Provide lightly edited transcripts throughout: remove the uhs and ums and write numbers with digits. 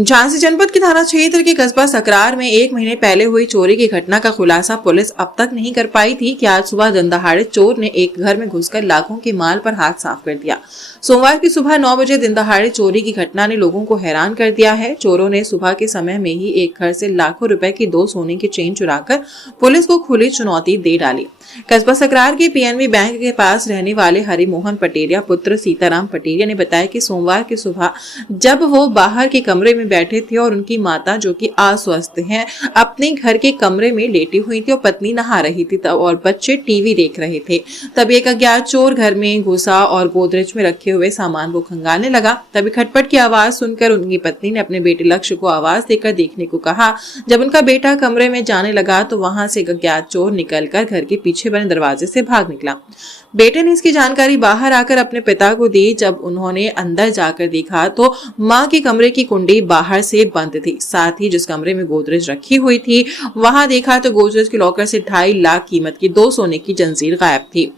झांसी जनपद के थाना क्षेत्र के कस्बा सकरार में 1 महीने पहले हुई चोरी की घटना का खुलासा पुलिस अब तक नहीं कर पाई थी कि आज सुबह दिनदहाड़े चोर ने एक घर में घुसकर लाखों के माल पर हाथ साफ कर दिया। सोमवार की सुबह 9 बजे दिनदहाड़े चोरी की घटना ने लोगों को हैरान कर दिया है। चोरों ने सुबह के समय में ही एक घर से लाखों रुपए की 2 सोने की चेन चुराकर पुलिस को खुली चुनौती दे डाली। कस्बा सकरार के पीएनबी बैंक के पास रहने वाले हरिमोहन पटेरिया पुत्र सीताराम पटेरिया ने बताया कि सोमवार की सुबह जब वो बाहर के कमरे में बैठे थे और उनकी माता जो कि अस्वस्थ हैं अपने घर के कमरे में लेटी हुई थी और पत्नी नहा रही थी तब और बच्चे टीवी देख रहे थे, तब एक अज्ञात चोर घर में घुसा और गोदरेज में रखे हुए सामान को खंगालने लगा। तभी खटपट की आवाज सुनकर उनकी पत्नी ने अपने बेटे लक्ष्य को आवाज देकर देखने को कहा। जब उनका बेटा कमरे में जाने लगा तो वहां से एक अज्ञात चोर निकलकर घर के पीछे बने दरवाजे से भाग निकला। बेटे ने इसकी जानकारी बाहर आकर अपने पिता को दी। जब उन्होंने अंदर जाकर देखा तो मां के कमरे की कुंडी बाहर से बंद थी, साथ ही जिस कमरे में गोदरेज रखी हुई थी वहां देखा तो गोदरेज के लॉकर से 2.5 लाख कीमत की 2 सोने की जंजीर गायब थी।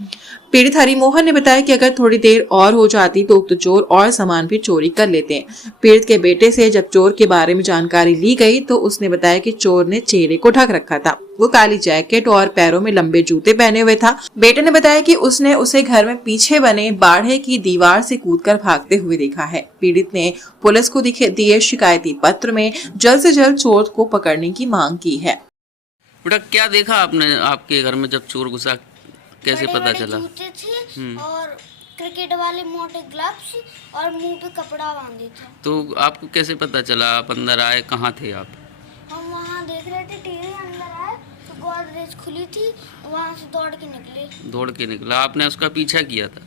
पीड़ित हरिमोहन ने बताया कि अगर थोड़ी देर और हो जाती तो उक्त चोर और सामान भी चोरी कर लेते हैं। पीड़ित के बेटे से जब चोर के बारे में जानकारी ली गई तो उसने बताया कि चोर ने चेहरे को ढक रखा था, वो काली जैकेट और पैरों में लंबे जूते पहने हुए था। बेटे ने बताया कि उसने उसे घर में पीछे बने बाढ़े की दीवार से कूदकर भागते हुए देखा है। पीड़ित ने पुलिस को दिए शिकायती पत्र में जल्द से जल्द चोर को पकड़ने की मांग की है। बेटा क्या देखा आपने आपके घर में जब चोर घुसा, कैसे पता चला? जूते थे और क्रिकेट वाले मोटे ग्लव्स और मुंह पे कपड़ा बांधे थे। तो आपको कैसे पता चला? आप अंदर आए, कहाँ थे आप? हम वहाँ देख रहे थे टीवी, अंदर आए तो गोदरेज खुली थी, वहाँ से दौड़ के निकले। दौड़ के निकला, आपने उसका पीछा किया था?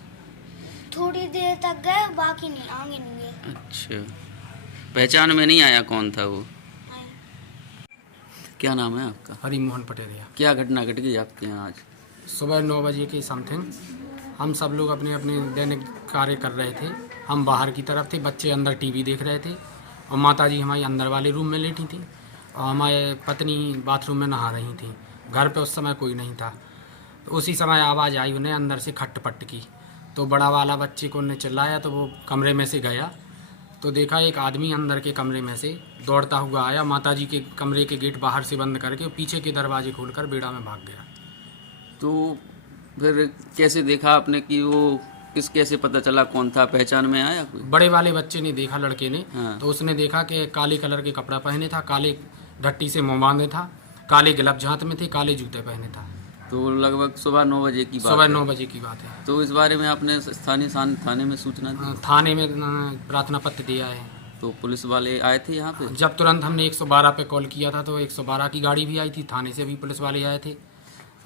थोड़ी देर तक गए, बाकी नहीं, आगे नहीं गए। अच्छा, पहचान में नहीं आया कौन था वो? क्या नाम है आपका? हरिमोहन पटेरिया। क्या घटना घट गई आपके यहाँ आज? सुबह 9 बजे के समथिंग हम सब लोग अपने अपने दैनिक कार्य कर रहे थे। हम बाहर की तरफ थे, बच्चे अंदर टीवी देख रहे थे और माताजी हमारी अंदर वाले रूम में लेटी थी और हमारे पत्नी बाथरूम में नहा रही थी। घर पे उस समय कोई नहीं था। तो उसी समय आवाज़ आई उन्हें अंदर से खटपट की, तो बड़ा वाला बच्चे को उन्हें चिल्लाया तो वो कमरे में से गया तो देखा एक आदमी अंदर के कमरे में से दौड़ता हुआ आया, माताजी के कमरे के गेट बाहर से बंद करके पीछे के दरवाजे खोलकर बेड़ा में भाग गया। तो फिर कैसे देखा आपने कि वो कैसे पता चला कौन था? पहचान में आया कोई? बड़े वाले बच्चे ने देखा, लड़के ने। हाँ। तो उसने देखा कि काले कलर के कपड़ा पहने था, काले ढट्टी से मुँह बांधे था, काले ग्लव्स हाथ में थे, काले जूते पहने था। तो लगभग सुबह 9 बजे की बात सुबह है। 9 बजे की बात है। तो इस बारे में आपने स्थानीय थाने में सूचना दी? थाने में प्रार्थना पत्र दिया है। तो पुलिस वाले आए थे यहाँ पे? जब तुरंत हमने 112 पे कॉल किया था तो 112 की गाड़ी भी आई थी, थाने से भी पुलिस वाले आए थे।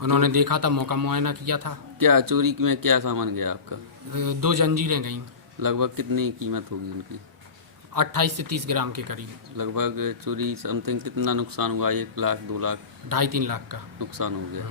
उन्होंने देखा था, मौका मुआयना किया था। क्या चोरी में क्या सामान गया आपका? 2 जंजीरें गईं। लगभग कितनी कीमत होगी उनकी? 28 से 30 ग्राम के करीब। लगभग चोरी समथिंग कितना नुकसान हुआ? 1 लाख 2 लाख? 2.5-3 लाख का नुकसान हो गया।